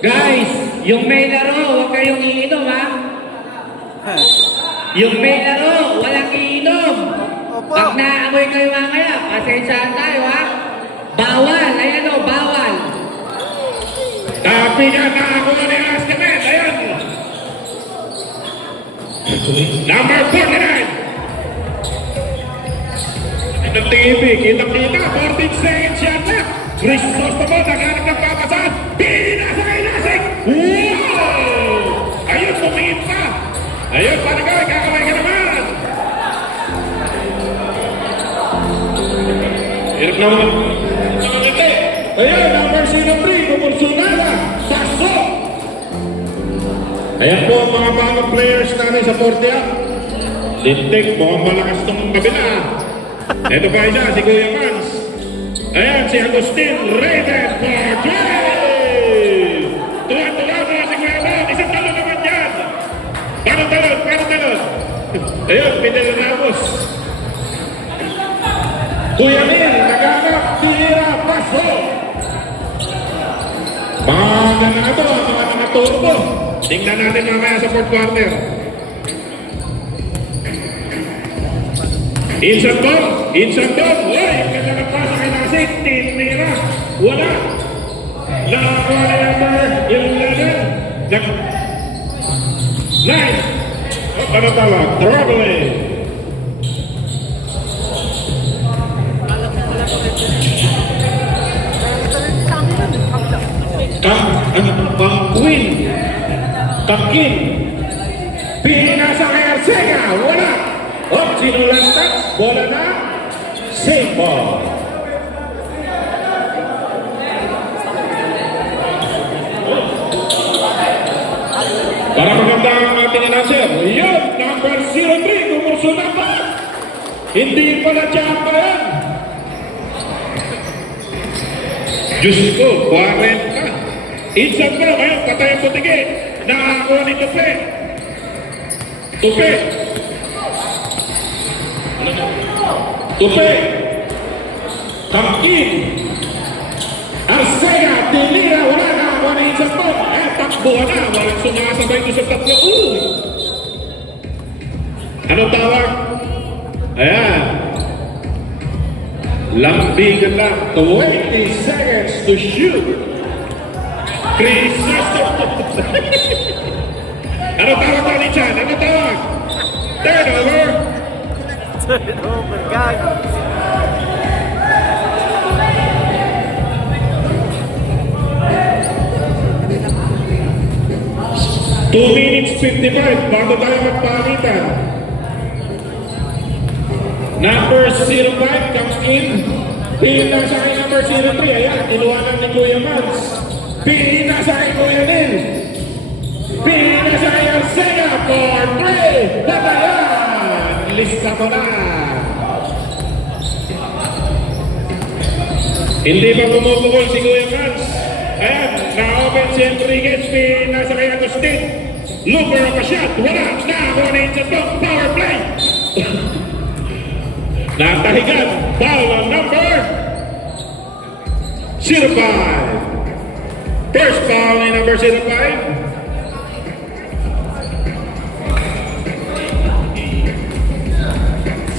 Guys, yung may laro, huwag kayong iinom ha. Yung may laro, walang iinom. Opo. Pag naamoy kayo mamaya, pasensyahan tayo ha. Bawal, ayan o, bawal. Tapi niya nakakuha ni Askemet. Ayan. Number 49. Ng TV, kitang-kita, 14 seconds yan na. Crisostomo, naghanap ng papasan. Pinasay Nasik! Wow! Ayun, tumingin pa. Ayun, Panagay, kakaway ka naman. Hirap naman. Nakangiti. Ayun, number 03, Kumunsunala. Pasok! Ayan po ang mga bagong players namin sa 40. Lintik, mukhang malakas itong kabila. Ito pa isa, si Kuya Mans. Ayan, si Agustin Raiden Portray! Tuwa-tuwa mo si Kuya Mans. Isang talo naman dyan. Paano talon? Ayun, Fidel Ramos. Kuya Mil, naghanap, tira, paso. Mga na ito, mga turbo. Tingnan natin mamaya sa fourth quarter. Instant ball. Uy, ganda ng pasa kay Nasik. Tinira. Wala. Nakakuha na number 11. 9. Ano tawag? Traveling. Queen. Kangkin. Pinasa kay Arcega. Wala. Sinulantas. Bola na. Same ball. Para maganda ang ating announcer. Yun. Number 03. Kumusunod pa. Hindi pala tiyamba yan. Diyos ko. 40. Instant ball. Ngayon. Patay ang putigi. Nakakuha ni Tupe. Tupe. Kangkin. Arcega. Tinira. Wala na. Wala na isang ball. Takbo na. Walang sumasabay ko sa tatlo. Anong tawag? Ayan. Lambingan lang. 20 seconds to shoot. Ano tawag pa ni Chan? Ano tawag? Turnover. Turnover, gago. Two minutes 55 bago tayo magpalitan. Number 05 comes in. Pina sa akin number 03. Ayan, tinuwanan ni Kuya Mans. Pina sa akin Kuya Nil. Pina sa akin Arcega for 3. Batayan! Lista ko na. Hindi ba bumubukol si Kuya Mans? Ayan, na-open si Enriquez. Pina sa akin Agustin. Looper of a shot. Wala. Nakakuha na yung sa power play. Natahigan. Foul number 05. First foul ni number 05.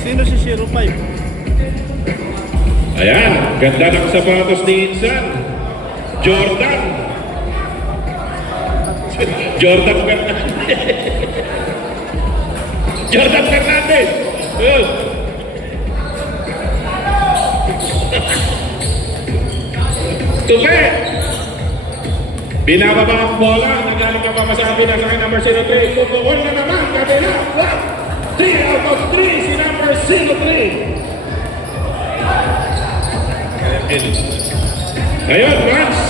Sino si 05? Ayan, ganda ng sapatos ni Insan. Jordan. Jordan Fernandez. Jordan Fernandez. Tupe. Binababa ang bola. Nagaling ang pamasabi na sa akin number 03. Pupukol na naman. Kabila. 3 out of 3 si number 03. Ayun, Vance.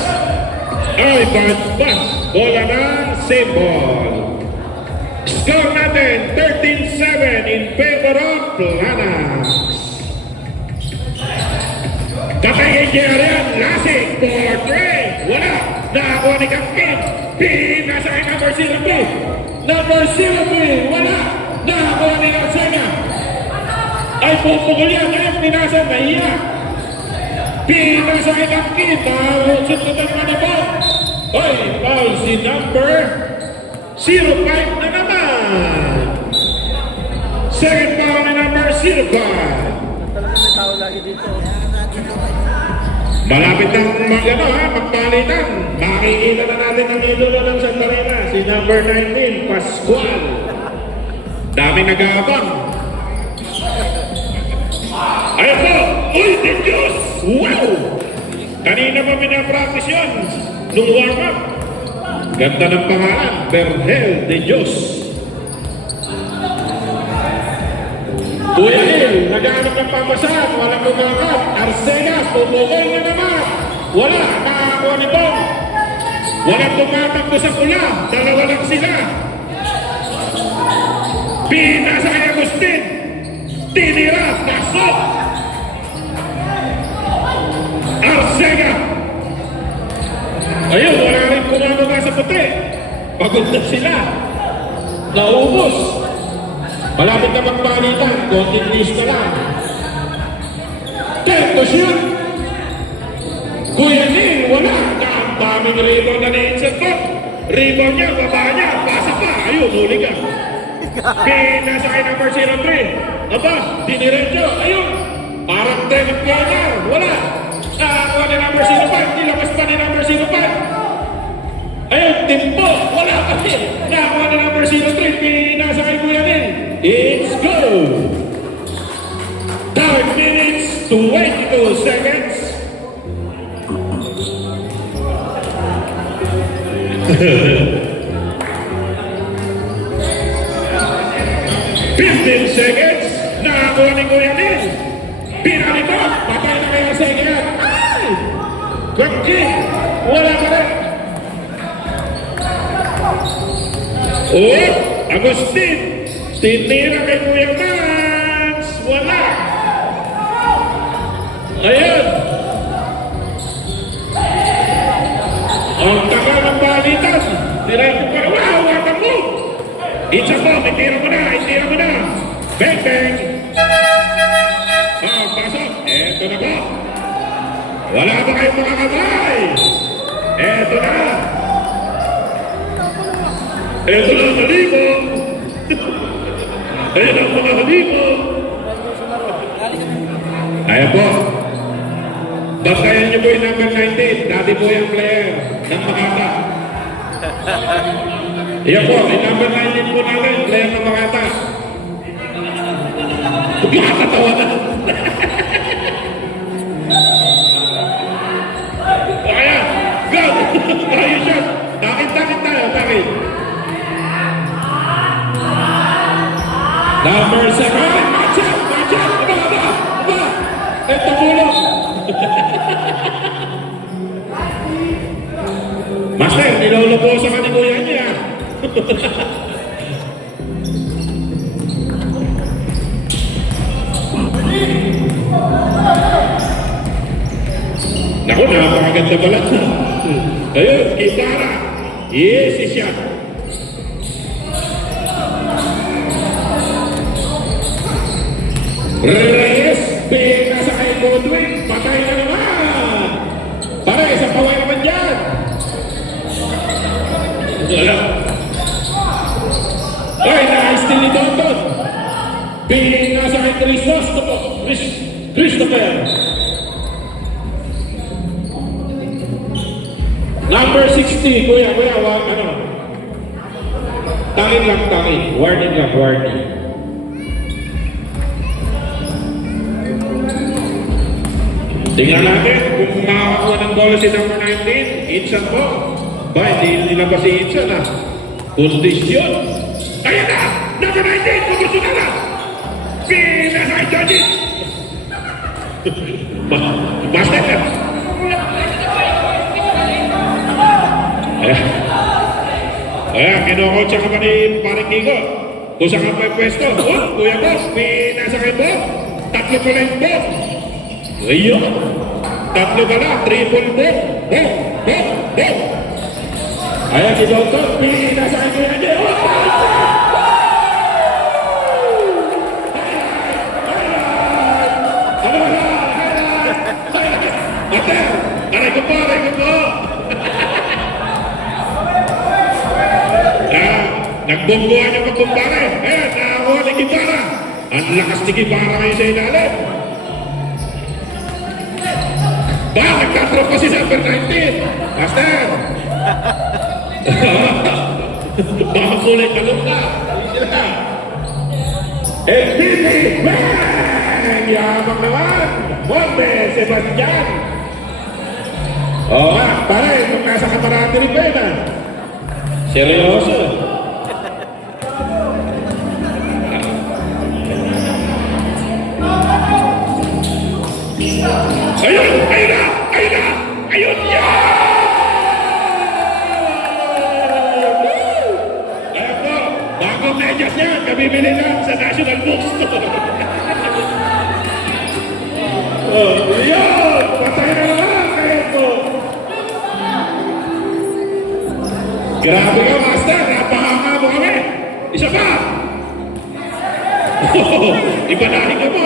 Ay, Vance. Bola na. Same ball. Score natin. 13-7 in favor of Planax. Katayin niya rin. Nasik for 3. Wala. Nakakuha ni Kangkin. Pina sa akin number 03. Number 03. Wala. Nakakuha ni Arcega. Ay, pupukul yan. Ay, pinasa. Nahiya. Pinasa kay Kangkin. Sunod ang manabot. Oy, foul si number 05 na naman. Second foul ni number 05. Talaga may tao lagi dito. Malapit ng magpalitan. Makikita na natin ang idolo ng Santa Rina, si number 19, Pascual. Daming nag-aabang. Ayun po! Uy, de Diyos! Wow! Kanina pa pinapractice yun nung warm-up. Ganda ng pangalan, Berhel de Diyos. Kuya Hill, naghanap ng pamasahan, walang lumakat. Arcega, pumukol na naman. Wala, nakakuha ni Bong. Walang tumatakbo sa pula, dalawa lang sila. Pina sa kay Agustin. Tinira, pasok. Arcega. Ayun, wala rin kumamanga sa puti. Pagod na sila. Naubos. Malapit na magpalitan, konting list na lang. Tempo siya. Kuya Ning, wala. Ang daming rebound na ni-insert ko. Rebound niya, baba niya, pasa pa. Ayun, huli ka. Pinasa kay number 03. Aba, diniretso. Ayun. Parang David Pianar. Wala. Nakakuha ni number 05. Nilabas pa ni number 05. Ayun, timpo. Wala pa rin. Nakakuha ni number 03. Pinasa kay Kuya Ning. It's go! 5 minutes, 22 seconds. Fifteen seconds. Nakakuha ni Kuya Ning. Pinalito. Patay na kaya sa inyo. Ay! Quick kick. Wala pa rin. Oh! Agustin. Tinira kay Kuya Mans. Wala. Ayan. Ang tagal ng balitan. Diretso pa. Wow, wata mo. Itsa po, itira mo na. Bang, bang. Pasok. Eto na po. Wala ba kayong mga kamay? Eto na. Eto na, naligo. Ayan ang mga halipo. Ayan po. Bantayan niyo po yung number 19. Dati po yung player ng Makata. Ayan po, yung number 19 po natin, player ng Makata. Makakatawa na. Ayan, go! Ayan siya. Takit tayo, takit. Number 7, match up, ba? Ito bulong. Master, nilolobosan ka ni Kuya niya. Naku, napakaganda pala. Ayun, Kitara. Yes, siya. Reyes, pina sa kay Godwin, patay na naman. Pare, isang paway naman dyan. Wala. Ay, na-steal ni Tonton. Pina sa kay Christopher. Number 60, kuya, ano? Tangin lang. Warning. Tingnan natin kung makakakuha ng bola si number 19, Itsan po. Ba, hindi nila ba si Itsan ha? Kondisyon. Ayan na! Number 19, kumusuna na! Pinasay Joji! Basket na! Ayan, kinukotsa ka pa ni Paring Nico. Kung saan ka pa pwesto. Oh, Kuya Boss, pinasakay mo. Tatlo pa lang mo. Ayun! Tatlo ka na, triple boom! Boom! Ayan si Dalton, pinasakay ko yan niya! Aray ko po! Nagbongguhan yung pagkumpare. Ayan, nakakuha ni Gibara. Ang lakas ni Gibara ngayon sa ilalim. Nagka-drop pa si number 19. Master. Baka kulay kalong ka. Sila. MVP Bang! Yabang naman. Juanbe Sebastian. Oo nga, pare, kung nasa kamarami rin ba yun, seryoso. Ayun! Ayun na! Ayun na! Ayun! Yan! Ayan po, bagong medyas yan, kabibili lang sa National Bookstore. Oh, yun! Patay na naman! Ayan po! Grabe ka, Master! Napahanga mo kami! Isa pa! Oh, ibanahin ka mo!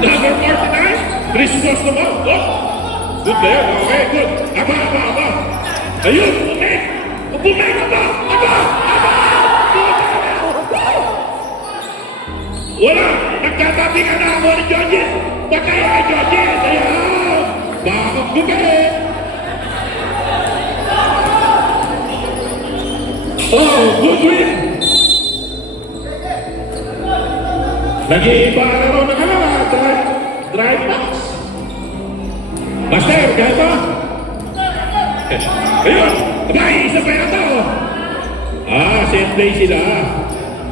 Number 49, Chris Sostomo. Oh, good there. Okay, good. Aba. Ayun, bumig. Bumig aba. Wala, nagkatabi ka na ako ni Georgie. Patay kay Georgie. Ayun. Bakit bumig? Oh, good win. Nag-iiba na raw ng drive box. Master, kaya ba? Ayun! Abay, isa pa yata oh! Same play sila.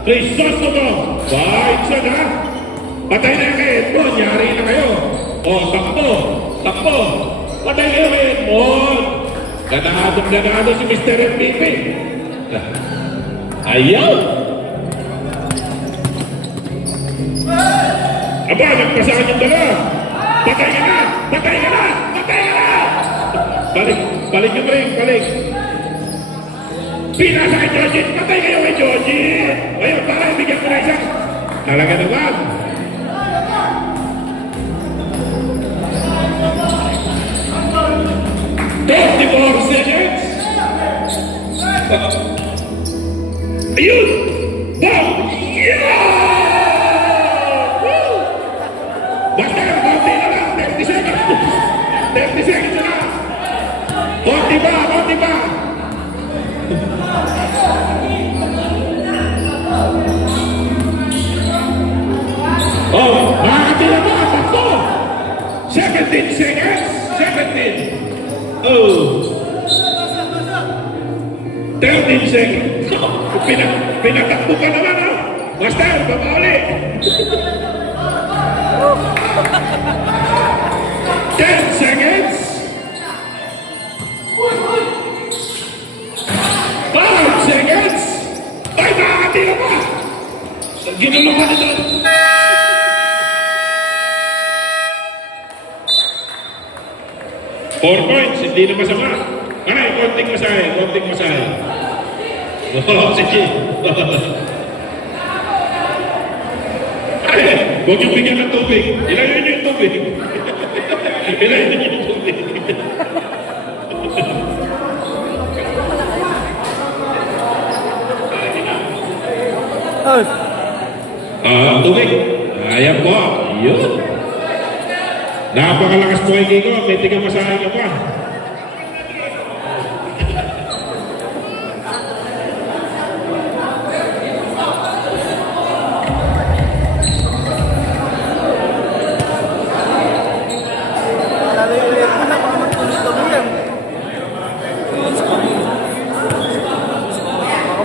Chris Sostomo. Bait siya na. Patay na kay Edmond. Yari na kayo. Takbo. Patay kayo kay Edmond. Ganado si Mr. MVP. Ayaw! Aba, nagpasaan yung dala. Patay ka na! Balik yung ring, balik. Pinasa kay Georgie. Patay kayo kay Georgie. Ayun, para bigyan ko na isa. Talaga naman. $24. Ayun! Bang! Yeah! Basta, konti na lang, 30 seconds. 30 seconds na lang. Konti ba? Oh, makakatila ba? Takbo! 17 seconds. 17. Oh. 13 seconds. Pinatakbo ka naman, ha? Master, babali. 10 seconds. 5 seconds. Ay, nakakatira pa. Ginulo ka nito. 4 points, hindi na masama. Ay, konting masahe. Oh, sige. Ay, huwag yung bigyan ng tubig. Ilayin niyo yung tubig. Tubig. Ayan po. Yun. Napakalakas po yung Kiko. May tigang masahe ka pa.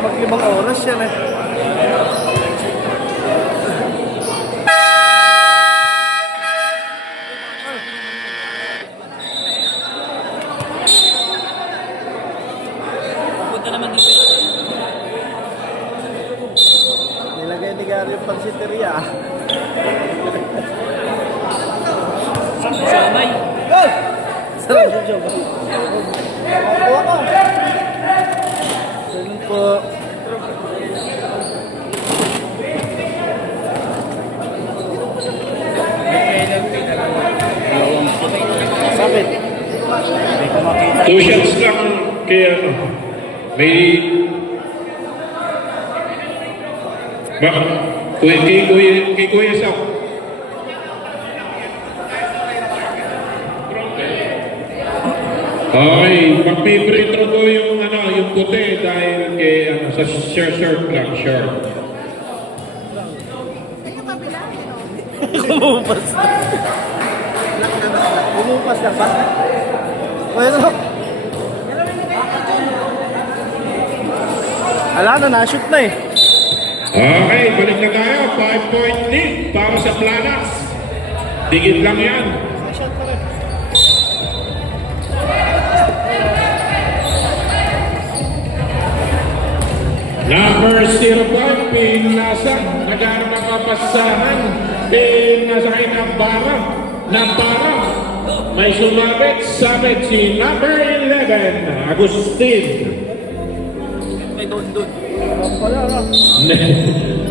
Mag-limang oras yan eh. Nilagay ni Gary yung pansiteria. Samay. Go! Sarap yung job. Makakuha ka. Ganun po. Sabit. Makita. 2 shots lang kay ano. May... Kay Kuya Sam. Okay, mag-favorite ko yung ano, yung puti dahil kay ano, sa short lang, short. Umupas na. Umupas na ba? Bueno. Ala na, na-shoot na eh. Okay, balik na tayo. 5-point lead para sa Planas. Digit lang yan. Na-shot pa rin. Number 05, Pinasa. Nagano na papasahan. Pinasa kay Nambara. Nambara. May sabit si number 11, Agustin. May doon. Wala na.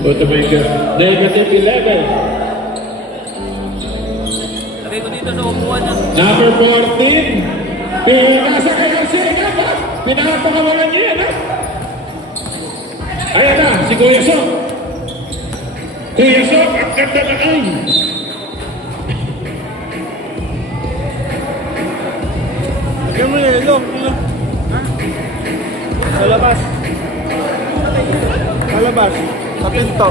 Automaker. Negative 11. Lagay ko dito sa upuan niya. Number 14, Pinasa kay Arcega. Pinapakawalan niya yan, ha? Ayan na, si Kuya Sok. Kuya Sok, ang ganda na ay. Lagyan mo yung ilong. Sa labas. Sa labas. Sa pinto.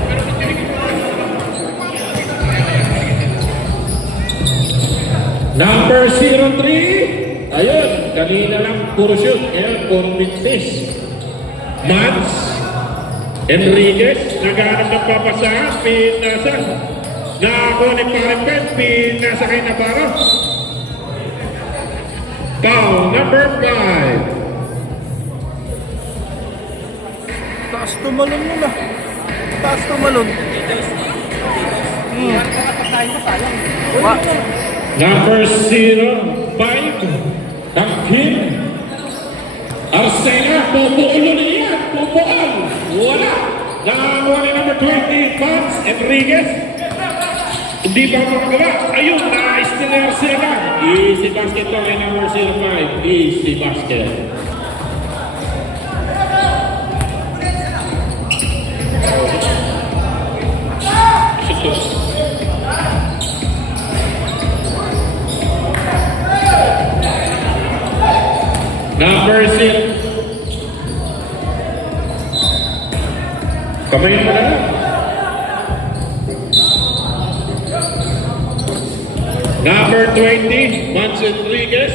Number 03, ayun, kanina lang puro shoot. Ngayon, puro mintis. Mans, Enriquez, naghanap ng papasahan, Pinasa. Nakakuha ni Paripet, Pinasa kay Navarro. Foul number 5. Taas tumalon mo na. Taas tumalon. Wa. Number 05, ang Kim. Arcega, pupuulo niya, pupuan. Wala. Nakakuha ni number 20, Pans, Enriquez. Hindi pa makagawa. Ayun, na-steal ni Arcega. Easy basket to kay number 05. Easy basket. Number 6. Kamay mo na lang. Number 20, Mans Enriquez.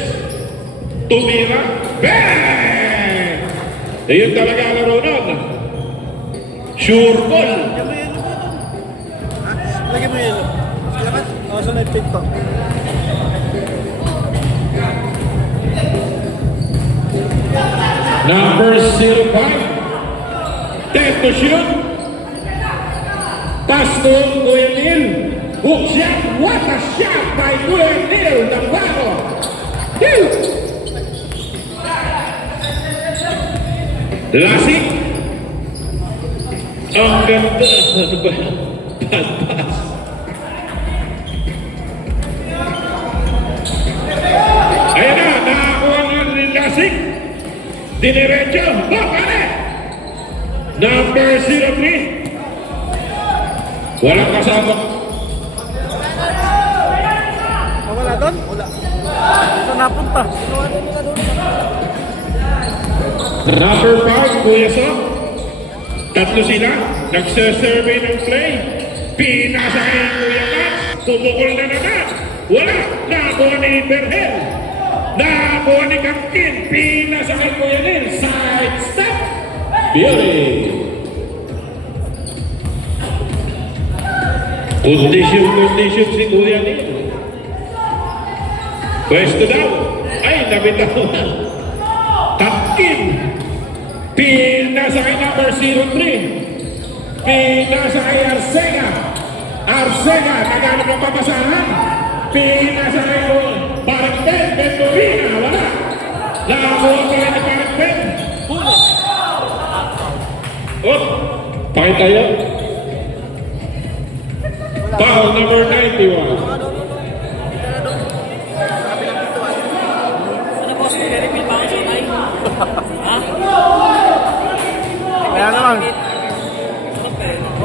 Tumira. Bang! Ayun talaga ang laro nun. Sure ball. Lagyan mo yung ilong. Sa labas. O, sa may pinto. Number 05. Test to shoot. Pass to Kuya Neil. Hook shot. What a shot by Kuya Neil. Navarro. Lasik. Ang ganda. Ano ba yan? Bad pass. Ayan na. Nakakuha na rin Lasik. Diniretso. Bakare. Number 03. Walang kasama. Wala doon? Wala. Saan napunta? Number 5, Kuya Sok. Tatlo sila. Nagsasurvey ng play. Pinasa kay Kuya Mats. Tumukol na naman. Wala. Nakuha ni Berhel. Nakuha ni Kamkin. Pinasa kay Kuya Nil. Side step. Beauty. Kondisyon si Kuya Nil. Pwesto daw. Ay, nabitaw na. Kamkin. Pinasa kay number 03. Pinasa kay Arcega. Arcega, naghanap ng papasahan. Pinasa kay Parikben. Venturina, wala. Nakakuha ka rin ni Parikben. Oh, pakita yun. Foul number 91. Ano boss? Kaya naman.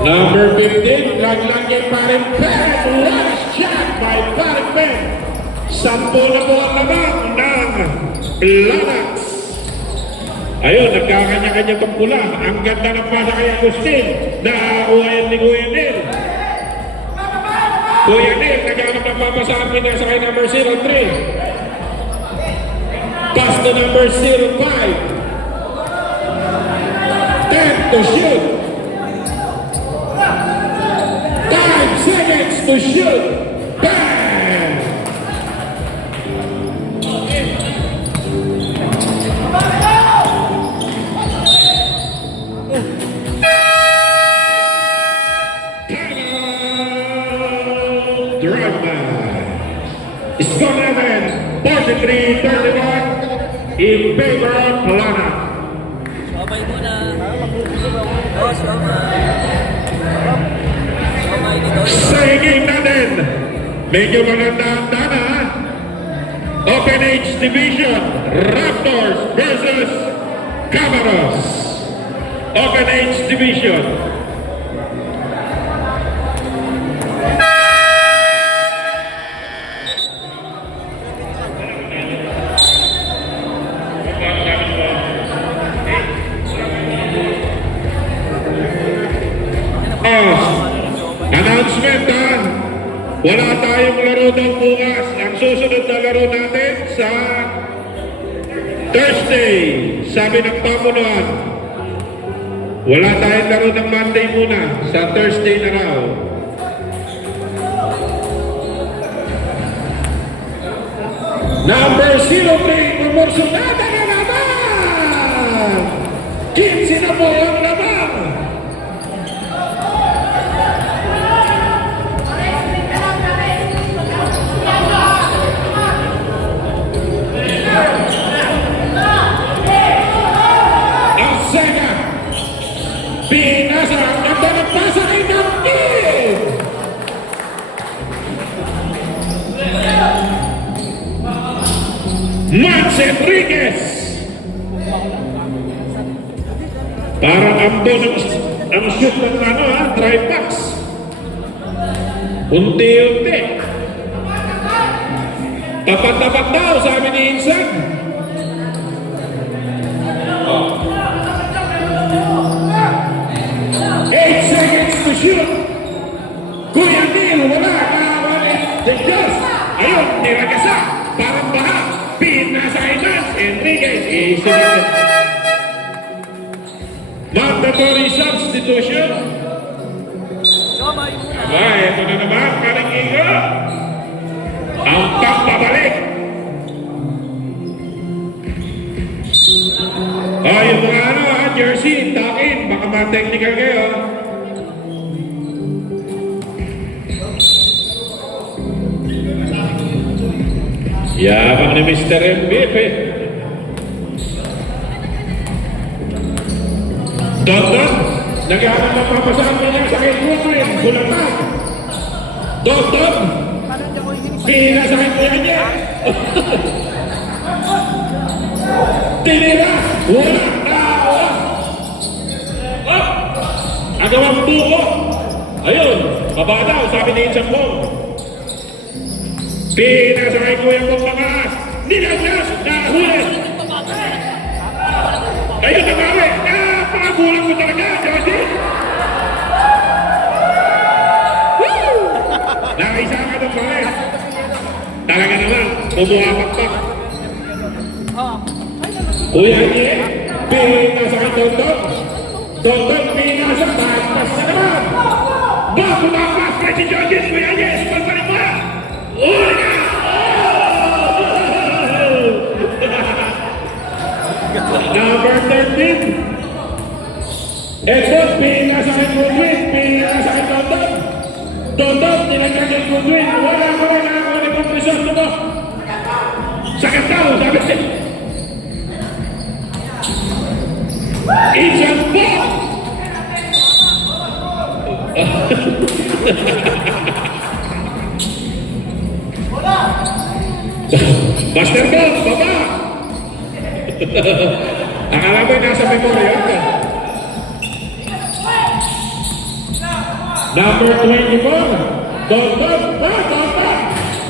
Number 15, laglagyan pa rin Pen. Last shot by Paring Pen. 10 na po ang labang ng Lanax. Ayun, nagkakanya-kanya itong pula. Ang ganda ng pasa kay Agustin. Nakakuha yan ni Kuya Nel. Kuya Nel, nagkakamag ng papasa ang pinasa kay number 03. Pass to number 05. 10 to shoot. 5 seconds to shoot. Bang! Drama. Score 11, 43-31 in favor of Lana. Sabay muna. Oh, sabay. Sabay dito. Sa higing natin, medyo maganda na. Open Age Division, Raptors versus Camaros. Open Age Division. Announcement ha, wala tayong laro daw bukas. Ang susunod na laro natin sa Thursday, sabi ng pamunuan. Wala tayong laro ng Monday muna, sa Thursday na raw. Number 03, promosyonada na naman! 15 na po ang naman! Ang second, pinasa ang ganda ng pasa kay Captain! Max Enriquez! Parang ambo ang shoot ng ano ha, Tripax. Unti-unti. Tapat-tapat daw, sabi ni Insan. Eight seconds to shoot. Kuya Neil, wala. Just, ayun, niragasa. Parang baha. Pinasa kay Max Enriquez. Isunod. Mandatory substitution. Sabay muna. Ito na naman, Paring Igo. Ang pagpabalik. Yung mga ano ha, jersey, takin, baka ma-technical kayo. Yabang ni Mr. MVP. Dondon, naghahanap ng papasahan niya sa kay Brooklyn, Bulacan. Dondon, pinasakit mo yan niya. Tinira, wala, nawa. Up, agawang tuko. Ayun, baba daw, sabi ni Insan Pong. Pinasakit ko yung pagpakas. Nilaglas, nakahuli. Ayun, nabawi. Napakagulang mo talaga, Josie. Woo! Nakaisa ka ng bahay. Talaga naman, umuapakpak. Kuya niya, pinasakit Dondon. Dondon, pinasakit. Takas na naman. Bago makas kay si Josie, Kuya niya, pagpalit mo. Uli ka! Number 13. Ito, pinasakit Goodwin. Pinasakit Dondon. Dondon, tinagkagin Goodwin. Wala ko rin ako ni Pagprisyon mo. Sakit daw, sabi siya. Isang po! Master Bob, baba! Akala mo nasa memorya ka. Number 24. Tonton.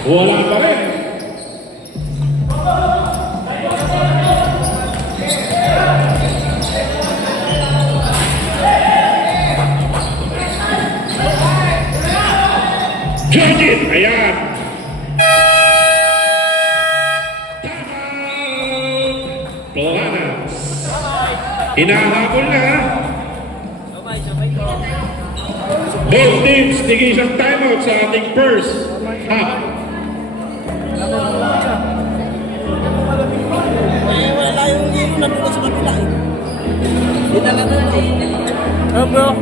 Wala pa rin. Judit, ayan. Floranas. Hinahabol na. Sabay ko. Both teams tigil isang timeout sa ating first half. Wala yung yelo na doon sa kabila eh. Dinala na eh. Ah, bro.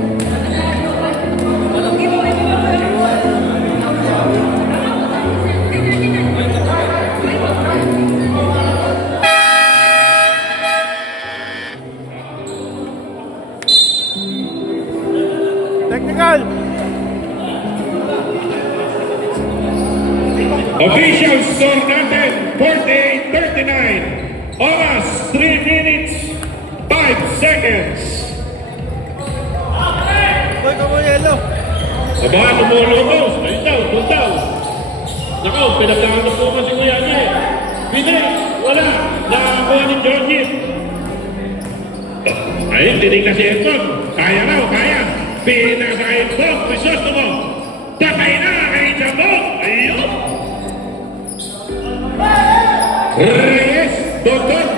Technical. Official score natin, 48-39. Oras, 3 minutes, 5 seconds. Boy, kamo yelo. Aba, lumulubos. Ayun daw, doon daw. Nako, pinagdaan po kasi Kuya niya. Binig, wala. Nakakuha ni Georgie. Ayun, dinig na si Edson. Kaya raw, kaya. Pinasa kay Edson, Crisostomo. Patay na kay Jambon. Ayun. Reyes, Dodon.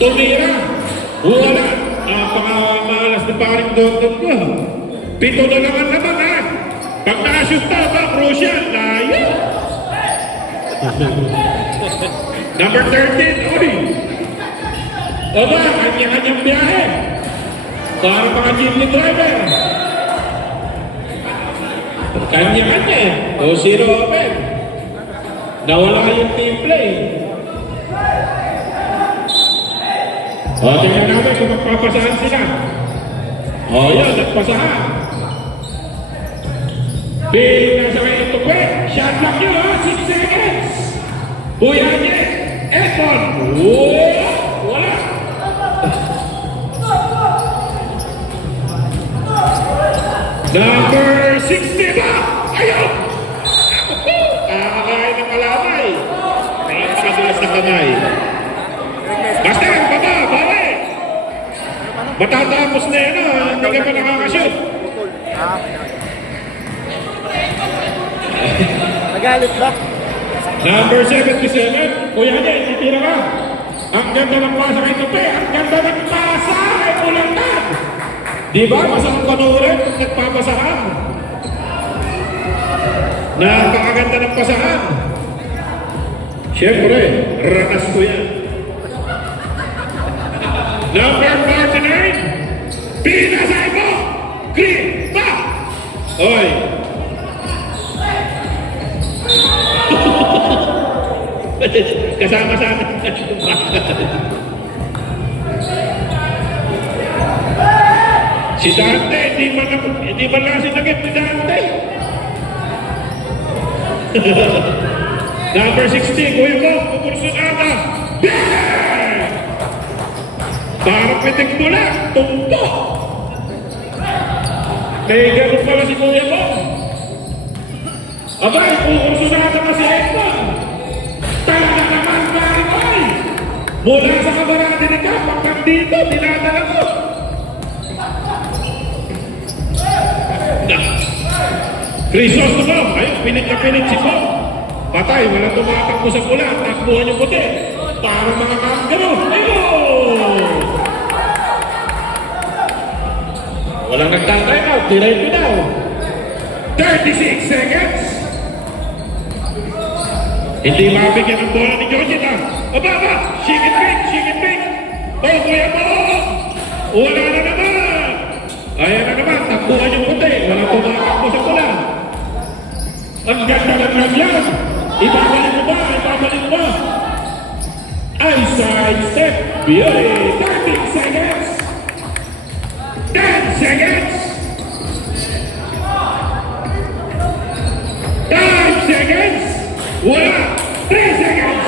Tumira. Wala. Napakamalas ni paring Dodon ko. 7 na naman naman ha. Pag nakashoot pa, crucial. Layo. Number 13, Oy. Aba, kanya-kanyang biyahe. Para mga jeepney driver. Kanya-kanya eh. O zero open. Nawala yung team play. O, tingnan namin kung magpapasahan sila. O, yun, nagpasahan. Pinasa kayo ng tupi. Shot clock nyo ha, 6 seconds. Buyanye, Edmon. Wala. Number 60 ba? Ayun! Kakakain ng kalamay. Nakakadulas ng kamay. Basta, baba, bawi. Matatapos na yun, hindi ka pa nakakashoot. Nagalit ba? Number 77, Kuya niya, ititira ka. Ang ganda ng pasa kay Tupi, ang ganda ng pasa kay Pulantad. Di ba, masarap panoorin kung nagpapasahan. Napakaganda ng pasahan. Siyempre, ranas ko yan. Number 49, pinasay mo, Gripa! Oy! Kasama sana. Si Dante, hindi man lang sinagip ni Dante. Number 16, Kuya Bob, pupursunada. Yeah! Parang pitik mo lang, tumpo. May ganun pala si Kuya Bob. Abay, pupursunada na si Edmond. Talaga naman, Baribay! Mula sa kabarate ni Cap, hanggang dito, dinadala ko. Crisostomo, ayun, pilit na pilit si Bob. Patay, walang tumatakbo sa pula, takbuhan yung puti. Parang mga kanggano. Ayun! Walang nagtatime out, delay ko daw. 36 seconds. Hindi mabigyan ang bola ni Georgie na. Aba, shake it big. Oh, Kuya mo! Wala na naman. Ayan na naman, takbuhan yung puti. Walang tumatakbo sa pula. Ang ganda ng nagyan. Ibabalik mo ba? Ay, side step. Beauty. 13 seconds. 10 seconds. 5 seconds. Wala. 3 seconds.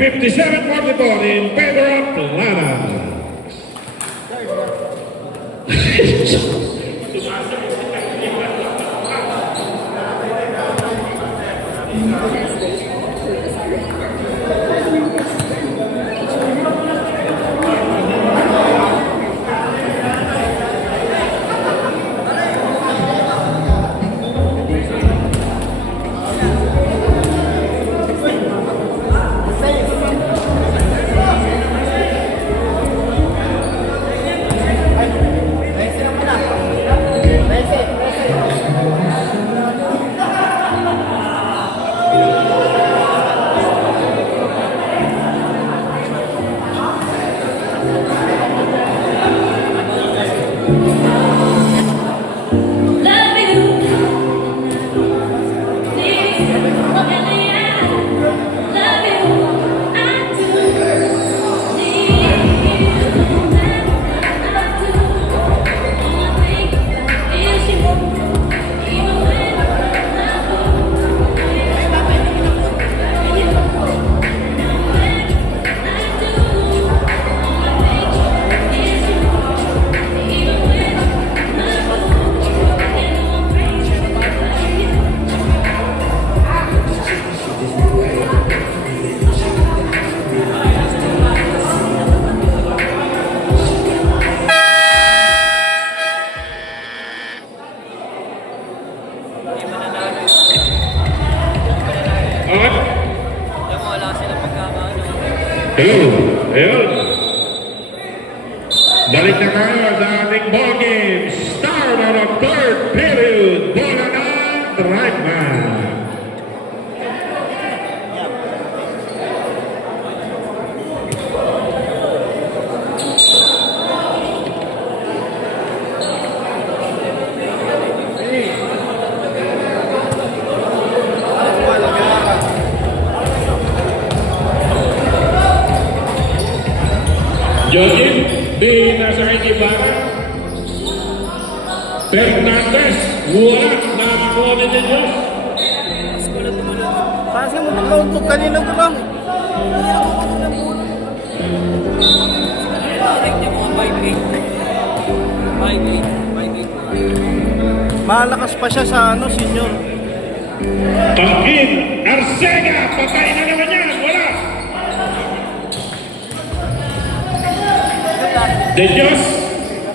and 57-44 in favor of Plana. Ayun, ayun. Balik na tayo sa ating ball game. Start on the third period. Bola ng drive man. Joaquin, di nasa Ibarra. Fernandez, wala. Nakakuha ni Diyos. Kasi mo nagkauntog kanina ko lang. Malakas pa siya sa senior. Tangkin, Arcega, patay na naman yan. Wala. De Dios,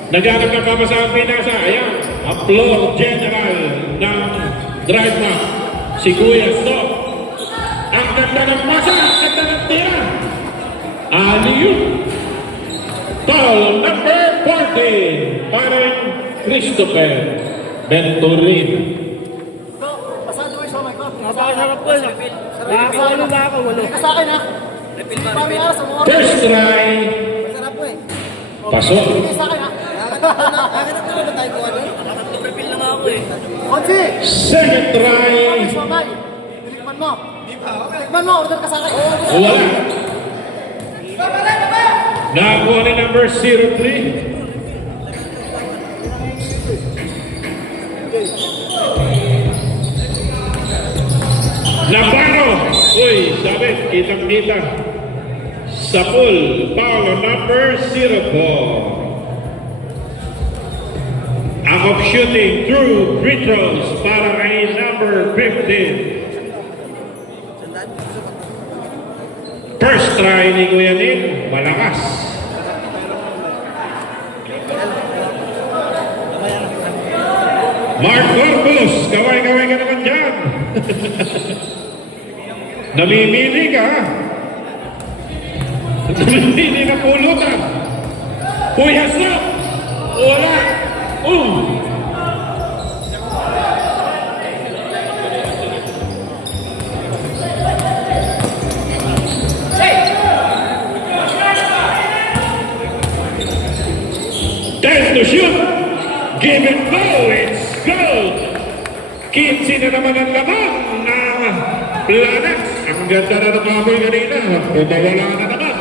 naghanap ng pamasang pinasa. Ayan, upload general ng drive map. Si Kuya Stop. Ang ganda ng masa, ang ganda ng tira. Aliyu. Foul number 14. Parang Christopher Venturin. Napakasarap ko yun. Nakakaano na ako, walo. Sa akin ha. First try. Sarap po eh. Pasok. Sa akin ha. Akin na ba tayo ko ano? Nakatrepil lang ako eh. Konsi! Second try. Somay! Tinikman mo! Tinikman mo! Order ka sa akin! Wala. Nakakuha ni number 03. Navarro. Uy, sabi, kitang-kita. Sa pool, Paulo number 04. Ang of shooting through free throws para kay number 15. First try ni Kuya Nin, malakas. Mark Corpus, kaway-kaway ka naman dyan. Namimili ka, ha? Namimili na pulutan. Kuya Slap, wala. Time to shoot. Give it go. It's gold. 15 na naman ang laman ng Planet. Ang ganda na nakaboy kanina. Pumawala na naman.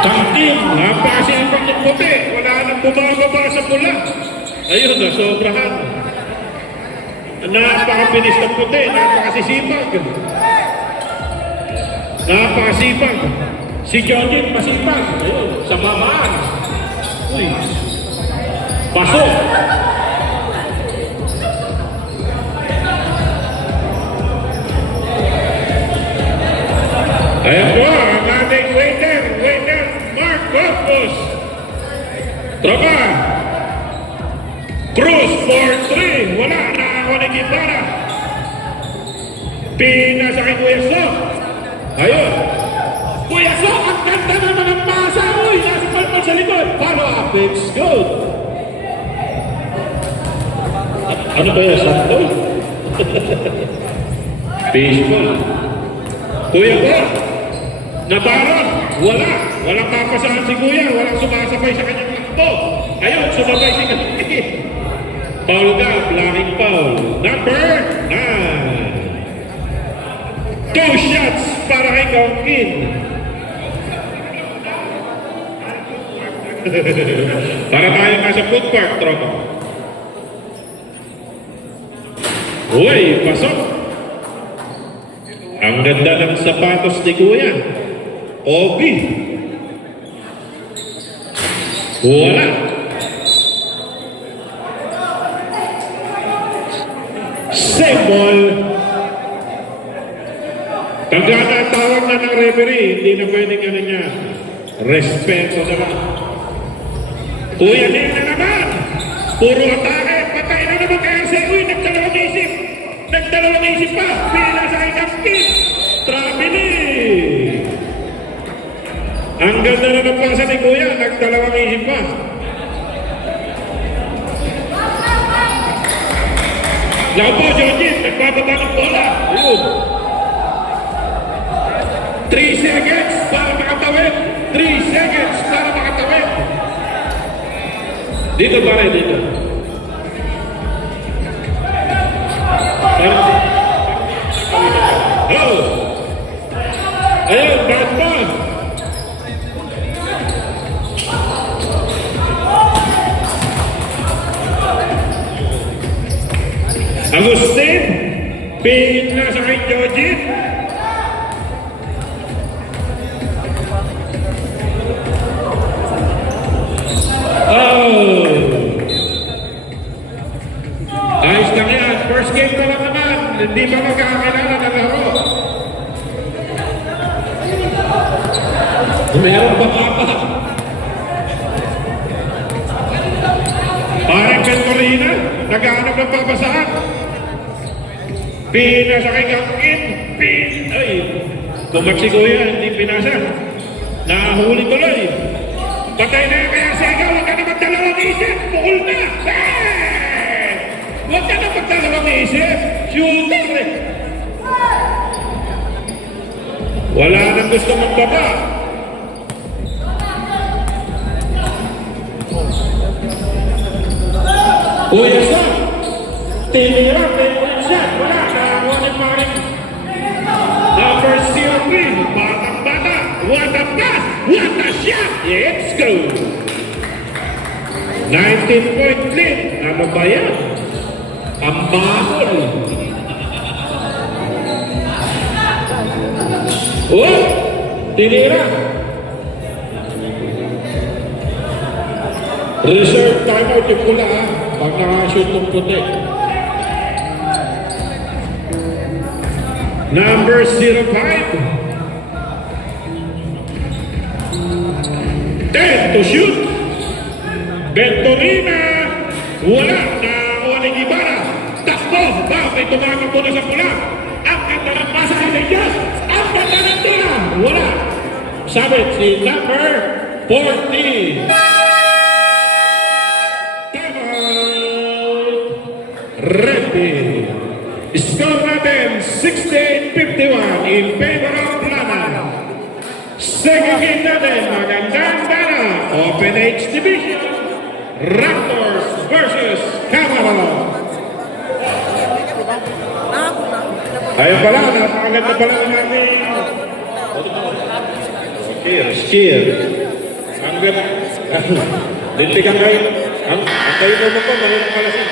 Tangting. Napasi ang pagkaputi. Wala nang bumababa sa pula. Ayun, nasobrahan. Napakabilis ng puti, napakasisipag. Napakasipag. Si Jojin masipag. Ayun, sa babaan. Uy. Pasok. Ayan po, ang ating waiter, Mark Corpus. Tropa. Cruz for 3. Wala na ako ni Gitara. Pinasa kay Kuya Sok. Ayun. Kuya Sok, ang ganda naman ang pasa. Uy, nasa palpal sa likod. Follow up, it's good. Ano ba yan, Santo? Baseball. Kuya po, nabaron. Walang papasahan si Kuya. Walang sumasabay sa kanyang takbo. Ayun, sumabay si Kuya. Foul ka, blocking foul. Number 9. 2 shots para kay Kongkin. Para tayo nasa food park, tropa. Uy, pasok. Ang ganda ng sapatos ni Kuya. Obi. Wala. Same ball. Tawag na ng referee, hindi na pwedeng ano niya. Respeto naman. Kuya din na naman. Puro atake, patay na naman kaya si Uy, nagdalawang isip. Nagdalawang isip pa. Pila sa kinapit. Traveling. Ang ganda na ng pasa ni Kuya, nagdalawang isip pa. Now po, Jojin, nagpapaba ng bola. Ayun. 3 seconds para makatawid. 3 seconds para makatawid. Dito pare, dito. Oh! Ayun, bad ball. Agustin, pin na sa kay Jojin. Oh! Ayos lang yan. First game na lang naman. Hindi pa magkakilala na laro. Meron ba pa? Parang Venturina, naghahanap ng papasaan. Pinasa kay Kangkin. Ay, tumak si Kuya, hindi pinasa. Nahuli tuloy. Patay na kaya Sega, huwag ka na magdalawang isip. Bukol na. Huwag ka na magdalawang isip. Shooter eh. Wala nang gusto magbaba. Kuya Sa, tinira, pinulong shot. Wala, nakakuha ni Maring. Number 0-3, batang-bata. What a pass! What a shot! Let's go! 19-point lead. Ano ba yan? Ang bahol. Oh! Tinira. Reserve timeout yung pula ha. Pag nakashoot ng puti. Number 05. 10 to shoot. Venturina. Wala. Nakakuha ni Ibarra. Takbo. Ba? May tumakang muna sa pula. Ang ganda ng pasa ni Leyes. Ang ganda ng tira. Wala. Sabit si number 40. Ready. Score natin 68-51 in favor of Plana. Second game natin, magandang dana. Open H Division. Raptors versus Camarón. Ayun pala, napakaganda pala ng ating cheers. Ang ganda. Lintigan kayo. Ang kayo mo po, mahirap pala siya.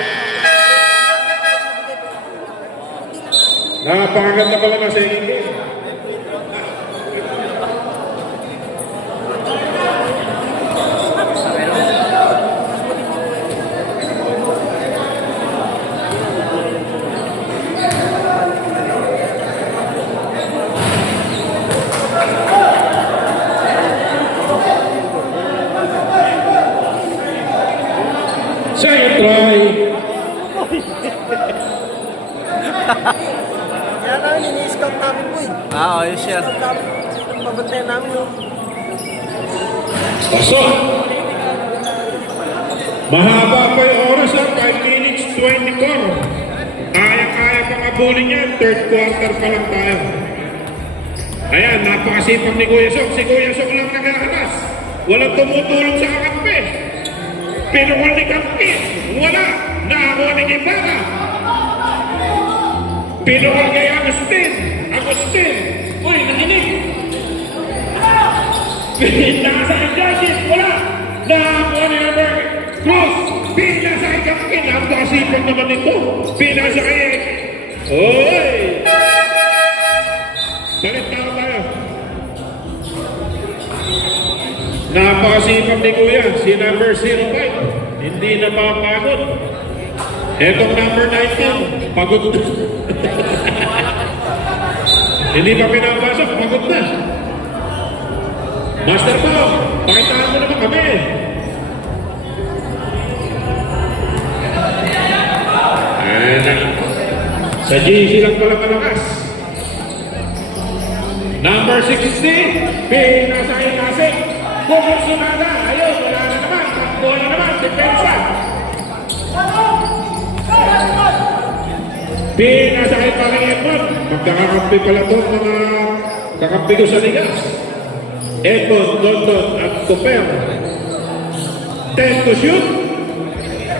Napakaganda pala ng second game. Second try. Kaya namin, ini-scout namin po eh. Ayos yan. Scout namin. Sinong babantayan namin yung Pasok. Mahaba pa yung oras ha, 5 minutes 24. Kaya-kaya pang abulin yan, third quarter pa lang tayo. Ayan, napakasipag ni Kuya Sok. Si Kuya Sok lang naghahalas. Walang tumutulong sa kakampi. Pinuhol ni Kampi. Wala. Nakakuha ni Ibarra. Pinuhol kay Agustin. Agustin. Uy, nakinig. Pinasa kay Judges. Wala. Nakakuha ni Robert Cruz. Pinasa kay Kampi. Napakasipag naman ito. Pinasa kay... Uy! Balik tayo. Napakasipag ni Kuya, si number 05, hindi na mapagod. Etong number 19, pagod na. Hindi pa pinapasok, pagod na. Master Pao, pakitaan mo naman kami. Sa GC lang pala malakas. Number 60, pinasakay kasi. Kukursunada, ayun, wala na naman. Takbo na naman, depensa. Pinasakay pa rin Edmond. Magkakakampi pala ito mga kakampi ko sa ligas. Edmond, Dondon at Tupel. 10 to shoot.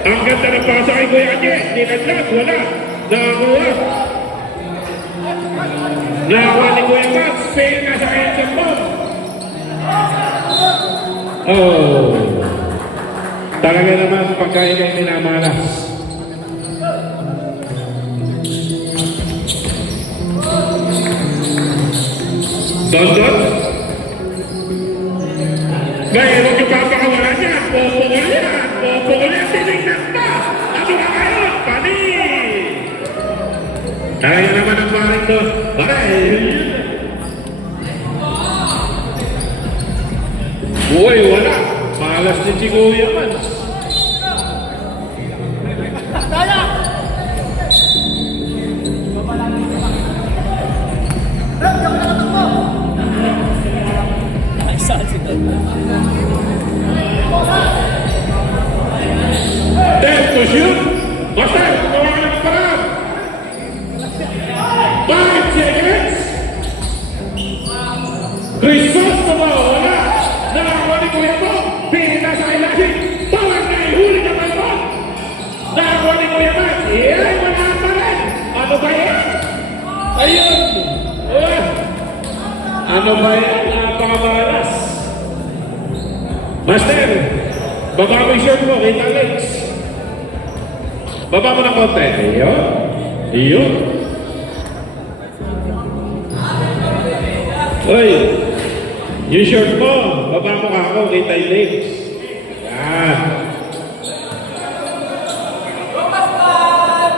Ang ganda ng pasa kay Kuya Anye. Ninaglag, wala. Nakakuha. Nakakuha ni Kuya Max. Pinasakay sa Bob. Oh, talaga naman pagkain ay minamalas. Dondon? Ngayon yung papakawala niya, popokol yan, tinignan pa. Ano ba kayo? Pani! Talaga naman ang paring doon. Uy, wala. Malas din si Kuya man. saan si Don. 10 to shoot. Basta, gawa ka ng paraan. 5 seconds. Crisostomo, wala. Nakakuha ni Kuya Mo. Pinita sa ilalim. Tawag na ihuli ka pa naman. Nakakuha ni Kuya Max. Iyan, wala pa rin. Ano ba yan? Ayun. Ano ba yan? Napakamalas. Master, baba mo yung shirt mo. Kita legs. Baba mo ng konti. Iyon. Iyon. Uy, yung shirt mo, baba mo ka ako, kita yung legs. Yan.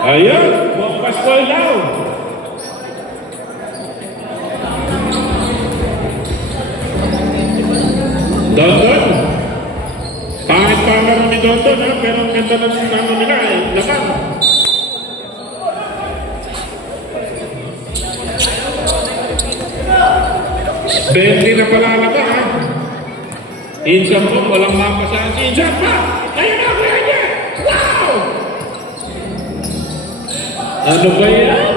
Ayun, buong Paskol daw. Dondon. Pangit pa laro ni Dondon ha, pero ang ganda ng ano nila eh, laman. Bendy na pala laba ha. Insan mo, walang mapasahan. Insan pa! Ayun na, kuya niya! Wow! Ano ba yan?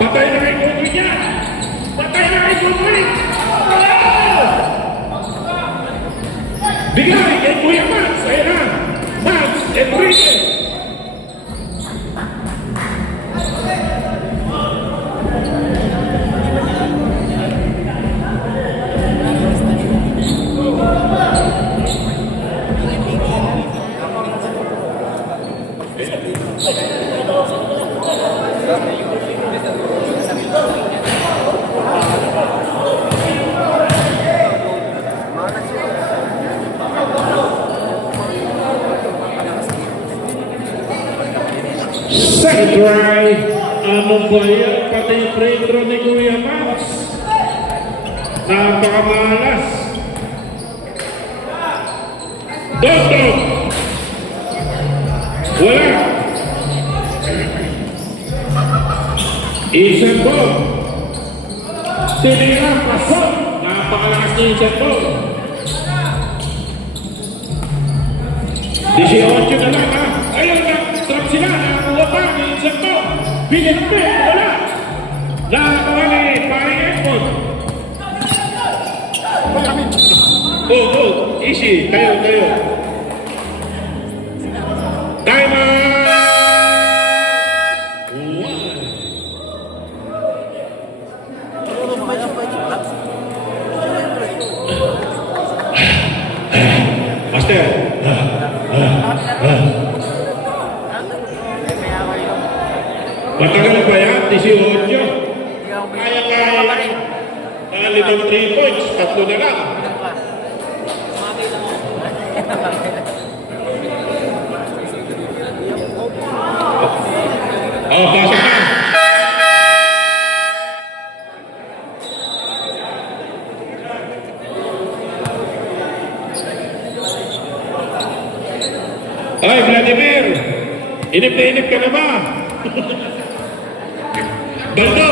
Patay na kay Kukoy niya! Patay na kay Kukoy! Wow! Bigay kay Kuya Max! Ayun na! Max Enrique! Second try. Ano ba yan? Pati yung free throw ni Kuya Max. Napakamalas. Dodo. Wala. Isang ball. Tinira, pasok. Napakalakas ni isang ball. 18 na lang ha. Ayun na, trap sila. Nakakuha pa ni isang ball. Bigyan ng pin. Wala. Nakakuha ni Paring Edmond. Oh, easy. Tayo. Time out! Master. Matagal ba yan? 18. Kaya. Little 3 points. 3 na lang. Oh, pasok na. Ay, Vladimir! Inip na inip ka na ba? Baldo!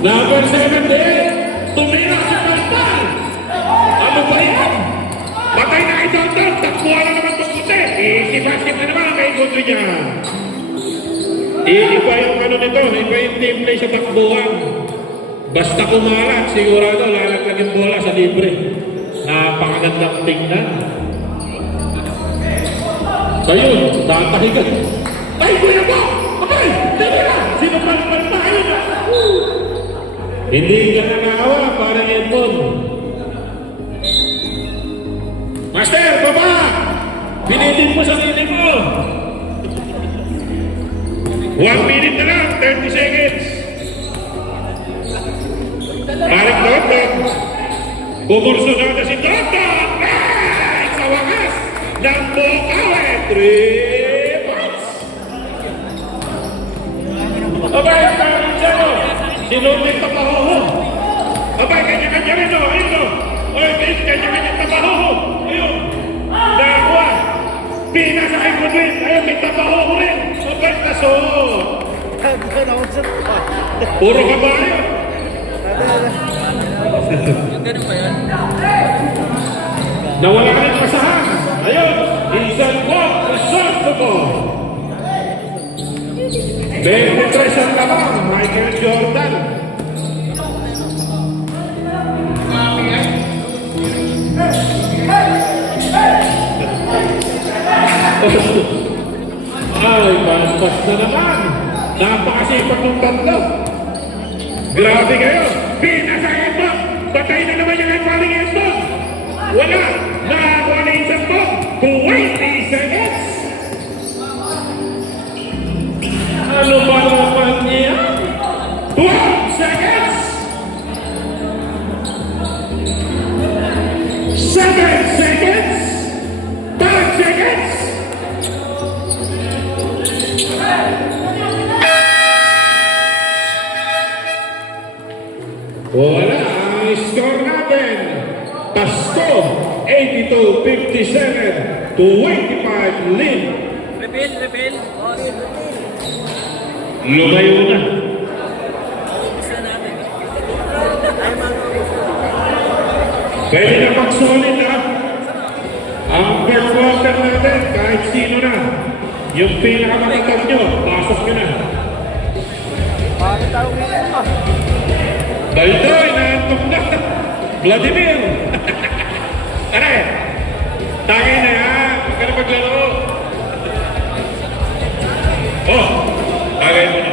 Number 78, tumira si Baltal! Ano ba yan? Patay na ito ito! Takbuhan na naman itong puti! Easy-basket na naman kay Godrinya! Iba yung ano nito, iba yung team play sa takbuhan. Basta kumalat, sigurado lalaglag yung bola sa libre. Napakagandang tingnan. Ayun, tatahigan. Ay, kuya ba? Abay, tira! Sino pa tayo na? Hindi ka nangawa, parang Edmond. Master, baba! Pinitin mo sarili mo! 1 minute na lang, 30 seconds. Parang Doton. Bumurso na si Doton! Ay, sa wakas! Ng Bukawe! 3 points! Abay, parang siya mo! Sinunod pa pahuho! Abay, kanya-kanya rin o! Ayun o! Ay, kanya-kanya tapahuho! Ayun! Nakakuha! Pinasa kay Goodwin! Ayun, may tapahuho rin! Abay, kaso! Puro kabayo! Nawala rin pasahan! Ayun! Isang walk! Responsible! 23 ang lamang, Michael Jordan. Ay, paspas na naman. Napakasipag ng tatlo. Grabe kayo. Pinasahin mo. Patay na naman yung paling ito. Wala. Nakakuha na isang po. 20 seconds. Ano ba naman niya? 12 seconds! 7 seconds! 5 seconds! Wala ang score natin. Pasko, 82-57, 25 lead. Repeat. Lumayo na. Pwede na mag-solid na. Ang first quarter natin, kahit sino na. Yung pinakamakatag nyo, pasok nyo na. Baldoy, naantok na. Vladimir. Tara, tagay na ha. Huwag ka na maglaro. Oh, tagay mo na.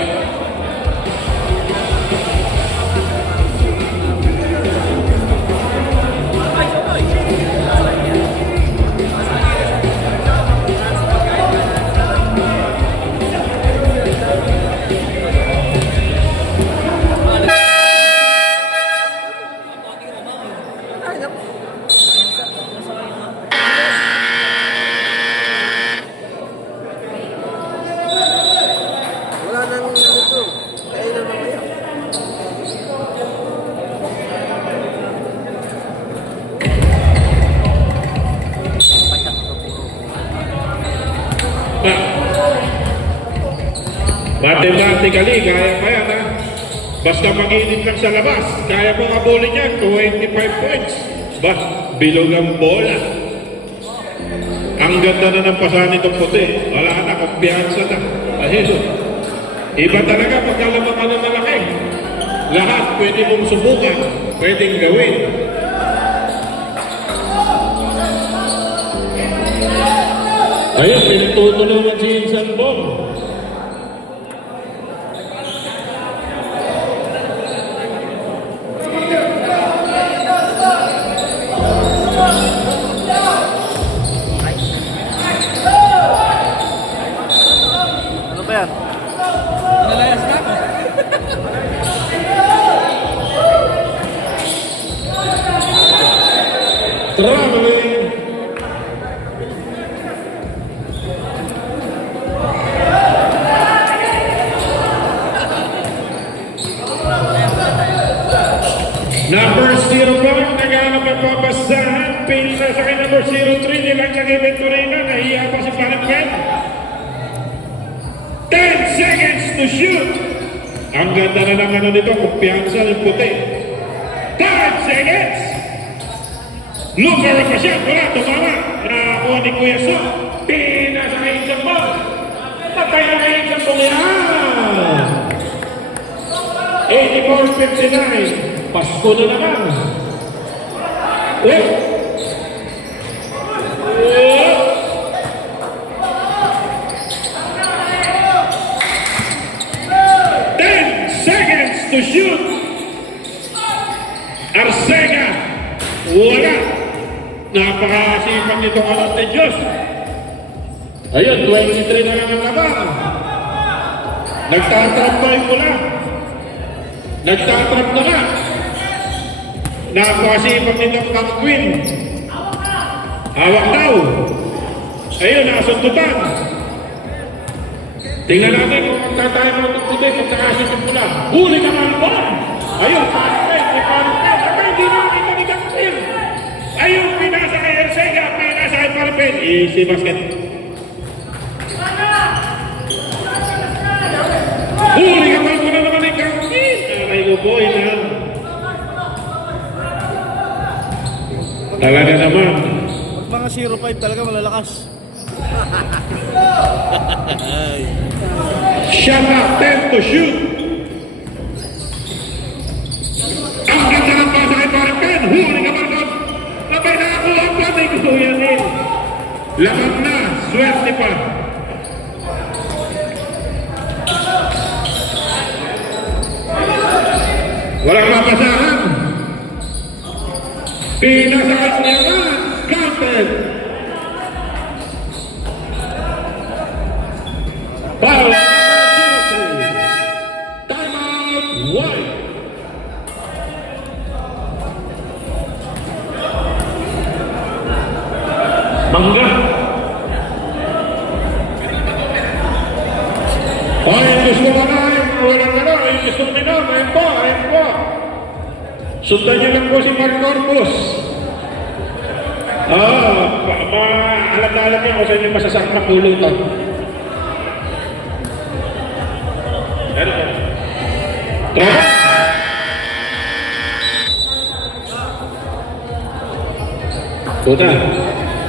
Mathematically, kaya pa yan ha. Basta mag-init lang sa labas, kaya mo kabulin yan, 25 points. Ba, bilog ang bola. Ang ganda na ng pasahan nitong puti. Wala na, kumpiyansa na. Ayun. Iba talaga pagkalamang ka na malaki. Lahat pwede mong subukan, pwedeng gawin. Ayun, pinagtutulungan si Insan Bong. Ano ba yan? Nalayas na ako. Traveling. Number 0 po, naghanap ang papasahan. Pin na sa akin number 03, nilang nag-inventory na, nahiya pa si Parangken. 10 seconds to shoot. Ang ganda na ng ano nito, kumpiyansa ng puti. 5 seconds. Lugar pa siya, wala, tumama. Nakakuha ni Kuya Sok. Pina sa kain sa ball. Patay na kain sa ball yan. 84-59. Pasko na naman. Oh. Oh. Seconds to shoot. Arcega. Wala. Napakasipag nitong alat ni Diyos. Ayun, 23 na lang ang laban. Nagtatrap pa yung mula. Nagtatrap na lang. Napakasipag nitong Kangwin. Hawak daw. Ayun, nakasuntutan. Tingnan natin kung magtatayo mo itong puti kung nakasip yung mula. Huli ka man ba? Ayun, Parangken, si Parangken. Ay, hindi nakakita ni Kangwin. Ayun, pinasa kay Arcega, pinasa kay Parangken. Easy basket. Huli ka man muna naman ni Kangwin. Aray ko boy na. Talaga naman. Pag mga 05 talaga malalakas. Shot up, 10 to shoot. Ang ganda ng pasa kay Parangken. Huli ka man doon. Labay na ako ang patay ko yan eh. Laban na, swerte pa. Walang mapasahan. Pinasahan niya nga. Counted. Foul. Timeout. White. Mangga. Ay, gusto mo na. Walang gano'n. Ay, gusto mo na. Ayun po. Ayun po. Sundan niyo lang po si Mark Corpus. Alam na alam niya kung saan yung masasarap na pulutan. Tropa! Puta!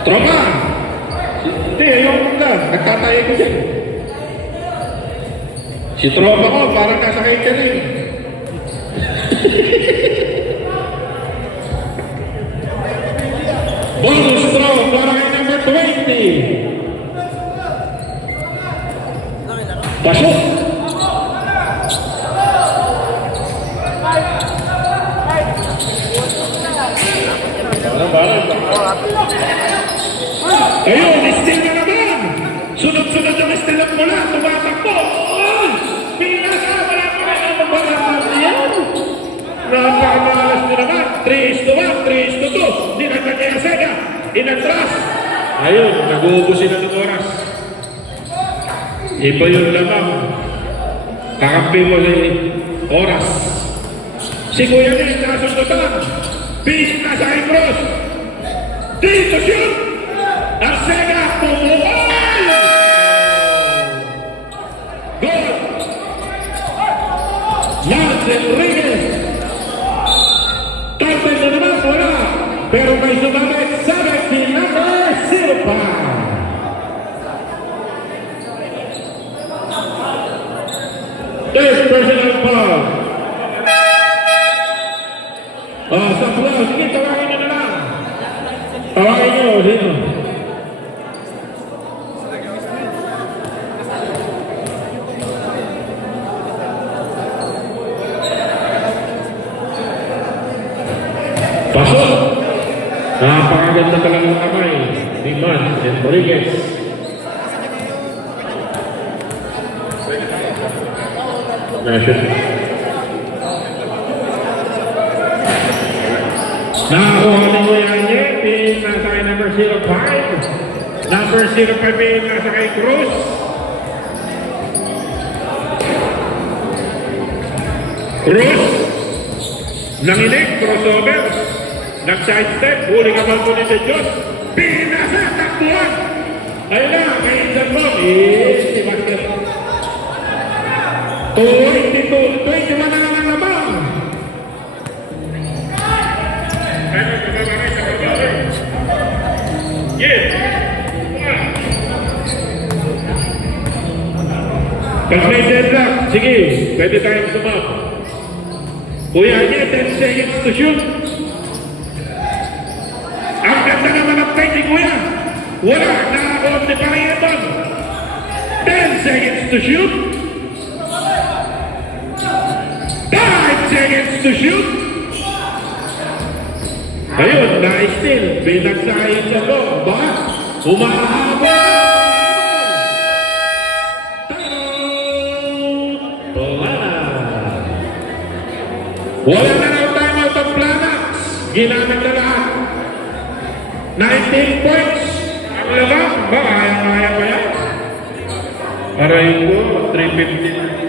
Tropa! Hindi, ayaw mo ka. Nagtatayo ko dyan. Si Tropa ko, parang nasa catering. Bonus throw para kay number 20. Pasok! Ayun, steal na naman! Sunod-sunod ang steal at mula, tumatakbo! Pinasa, wala pa kayo ang mabalaan yan! Napakamalas mo naman, 3-1, 3-2, dinagdag kay Arcega, inatras! Ayun, nag-uubos sila ng oras. Iba yung lamang. Kakampi mo sa oras. Si Kuya Nel, nakasundutan. Bis na sa Ibros. Dito shoot! Arcega, pumuhay! Good! Aquino. Pasok! Napakaganda talagang kamay ni Man Enriquez. Nakakuha ni Kuya Anye, pin nasa kay number 05. Number 05 pin nasa kay Cruz. Cruz, nanginig, crossover. Nag-sidestep, huli ka bang punit ng Diyos. Pin nasa takbuhan. Ayun na, kay Insan mo. Si Master. 22, 21 na lang ang labang. Pag may deadlock, sige, pwede tayong sumap. Kuya niya, 10 seconds to shoot. Ang ganda naman ang play ni Kuya. Wala, nakakuha ni Panginoon. 10 seconds to shoot. 5 seconds to shoot. Ayun, na-steal. Binagsahin sa to. Ba? Humahaba! Wala na raw timeout ang Planax. Ginamit na lahat. 19 points. Ang labang. Ba? Kaya ba yan? Aray ko, 350.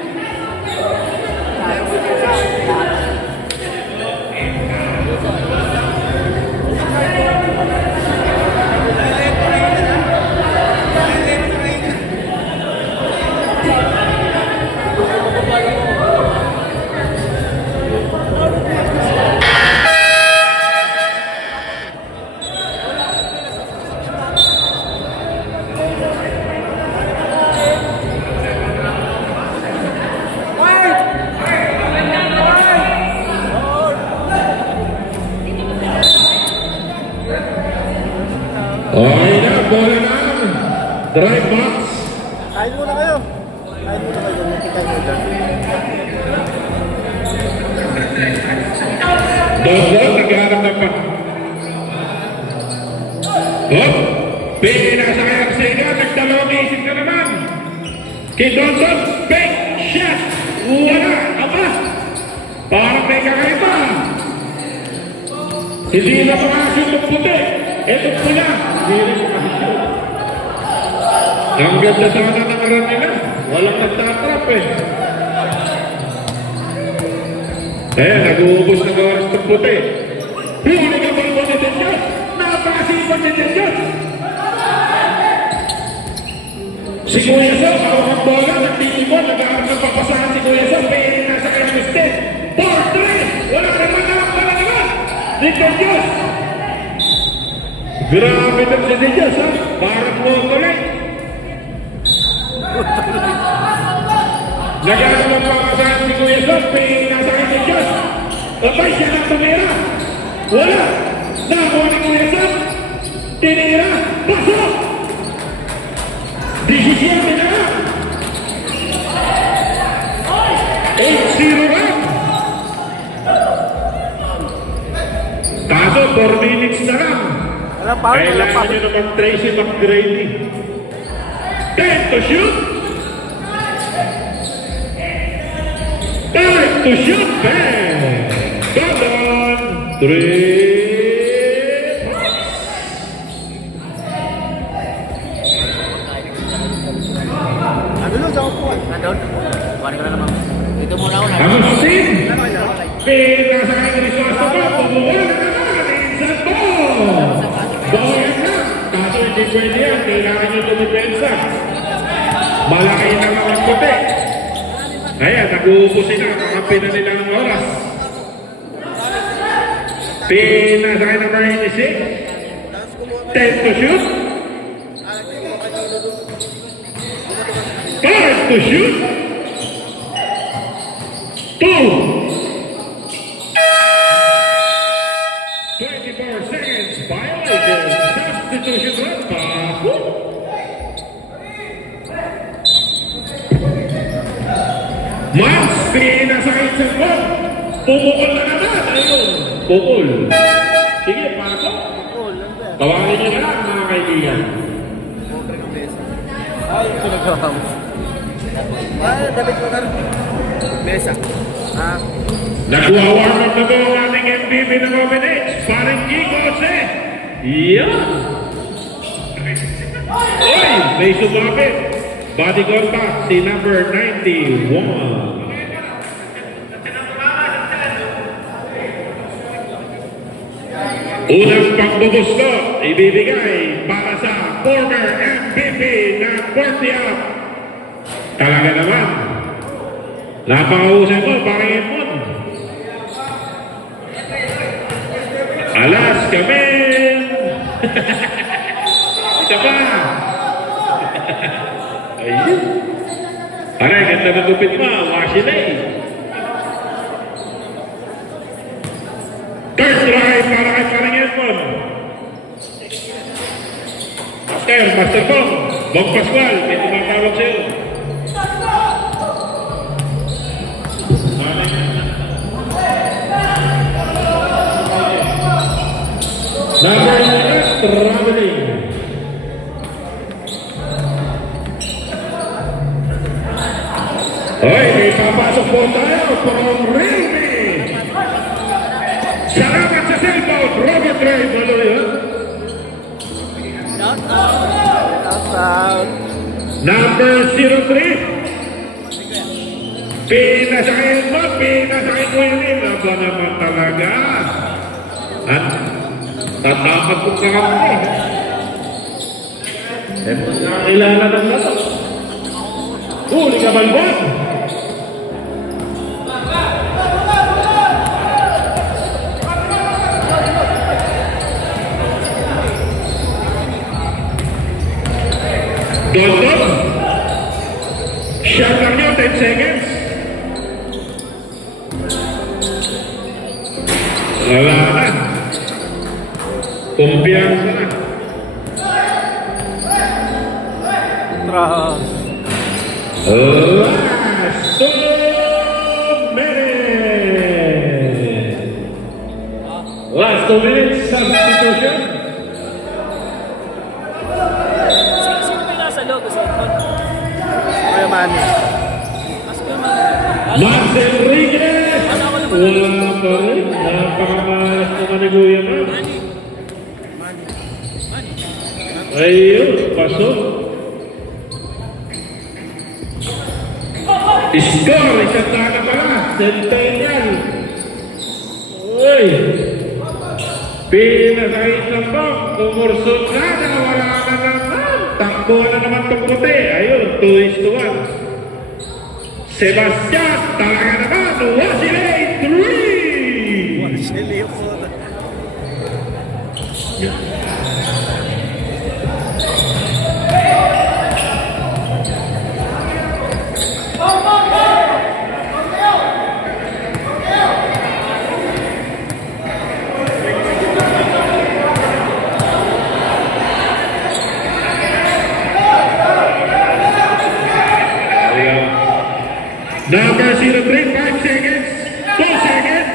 Okay na, bola na. Drive box. Kain muna kayo. Kain muna kayo. Nakita nyo dyan. Dondon, naghahanap ng pa. Oh, pinasa kaya ang Sega, nagdalawang isip na naman. Kay Dondon, big shot. Wala, aba. Parang may kakaiba. Hindi na makashoot ng puti. Ito pula. Hindi rin makashoot. Ang ganda sana ng run nila. Walang nagtatrap eh. Nag-uubos na oras ng puti. Huli ka ba mo ni Diyos? Napakasipag ni Diyos. Si Kuya Sos, awang bola, nagtitimon, nag-aaral ng papasahan si Kuya Sos, may nasa kanyang state. 4-3! Wala ka naman naman! Ni Diyos! Grabe na si Diyos, ha? Parang mo ulit. Nag-aaral ng papasahan si Kuya Sos, may nasa kanyang Diyos. Abay siya ng tumira. Wala! Nakuha ni Kuya Sos. Tinira! Pasok! 17 na lang! 8-0 lang! Kaso 4 minutes na lang. Wala pa. Wala pa. Kailangan nyo naman Tracy McGrady. 10 to shoot! 5 to shoot! Bang! Gandon! 3 Ano nun sa upuan? Nandun? Kuhanin ko na naman. Dito muna ako. Agustin! Pinasa ka ng Risosto ko, pumuwala na naman, insan mo! Bawayan na! Kaso hindi pwede yan, kailangan nyo tumipensa. Malaki na mga puti. Ayan, nag-uubusin na, kakampi na nila ng oras. Pinasa ka ng 96. 10 to shoot. 5 to shoot. 2. 24 seconds violation. Substitute substitution run. Paso. Mas, pinasakit sa ball. Pumukol na naman. Ayun. Pukol. Sige, pasok. Tawagin niyo na lang mga kaibigan. Ay, pinagawa mo. Dapat ko na. Mesa. Nagwa-warm up na po ang ating MVP ng Open Edge. Parang Kiko Jose. Yan. Oy, may sumabit. Body contact si number 91. Unang pagbubusto ibibigay para sa former MVP ng Portia. Talaga naman. Napakahusay mo, parang Edmond. Alas, Kamel. Isa pa. Ayun. Aray, ganda na tupit mo. Washi na eh. Third try para kay parang Edmond. Master Bong. Bong Pascual, may tumatawag sa'yo. Number 6, traveling. Hoy, may papasok po tayo from Realme. Salamat sa cellphone, Robert Ray Maloy. Number 03. Pinasahin mo yun. Aba naman talaga. At tatapat ko ka kami. Nakakilala ng nato. Huli ka balbon. Dondon. Shot lang nyo, 10 seconds. Wala na. Kumpiyansa na. Last 2 minutes. Last 2 minutes substitution. Sino ba yung nasa loob sa Edmond? Kuya Manny. Marcel Enriquez. Wala pa rin. Napakamalas naman ni Kuya Man. Ayun, pasok. Score, isang taga pala. Centennial. Uy. Pinasahit ng bang. Umursot na na. Wala na naman. Takbo na naman itong puti. Ayun, 2-1. Sebastian, talaga naman. Wasilay, 3. Chili po. Number 03, 5 seconds, 2 seconds,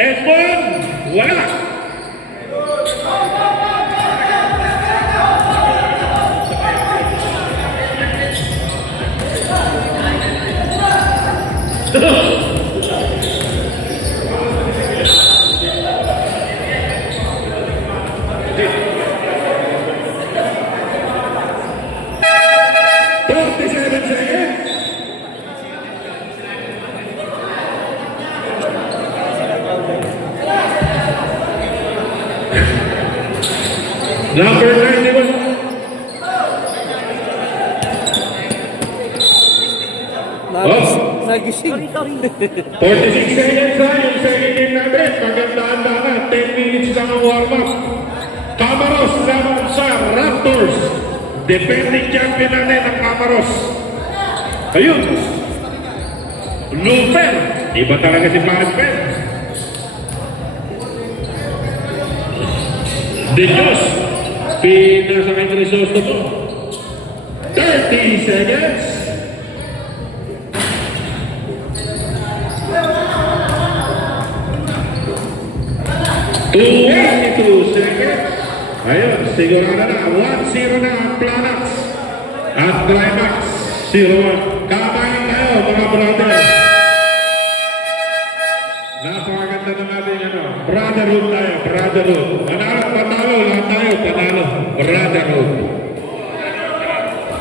and 1, wala. Number 91. Nagising. 46 seconds na yung second game natin. Magandaan-daan 10 minutes lang ang warm-up. Camaros naman sa Raptors. Defending champion natin ang Camaros. Ayun. Luper. Iba talaga si Paris. De Dios. Pinasa kay Crisostomo. 30 seconds. 22 seconds. Ayun, sigurado na. 1-0 na ang Planax. At Climax, 0-1. Kamayan tayo, mga brother. Napakaganda ng ating brotherhood tayo, brotherhood. Manalo, patalo, lahat tayo, patalo. Brotherhood.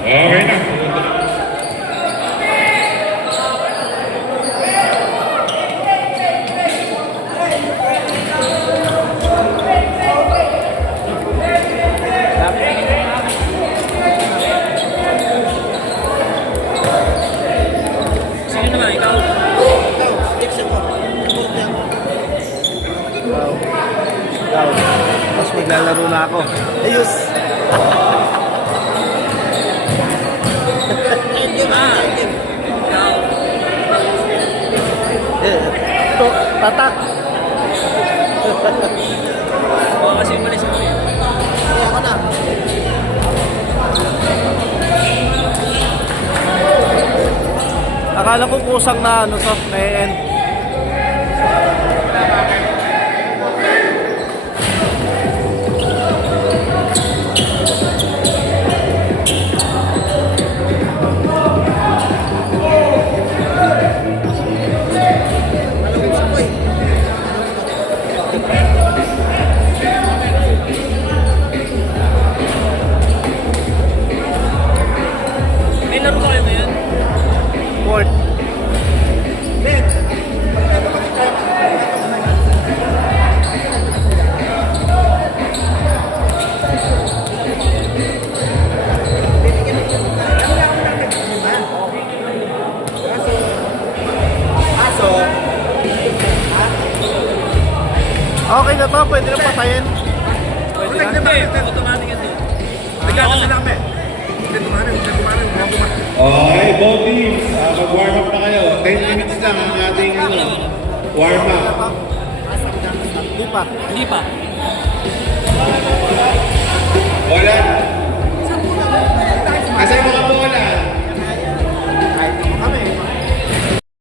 Okay na. Sino naman? Ikaw? Ikaw. Dixon mo. Support niya. Ikaw. Tapos maglalaro na ako. Ayos! Endgame. Endgame. Ikaw. Ito, tatak! Oo, kasi umalis ako yan. Kaya ako na. Akala ko kusang na ano to, may end. Malungkot ako eh. May laro ba kayo ngayon? Port. Ben! Okay na to, pwede na patayin. Pwede na? Automatic ito. Regalo na lang, Ben. Okay, both teams, mag-warm up na kayo. 10 minutes lang ang ating warm up. Hindi pa. Hindi pa. Wala. Kasi mga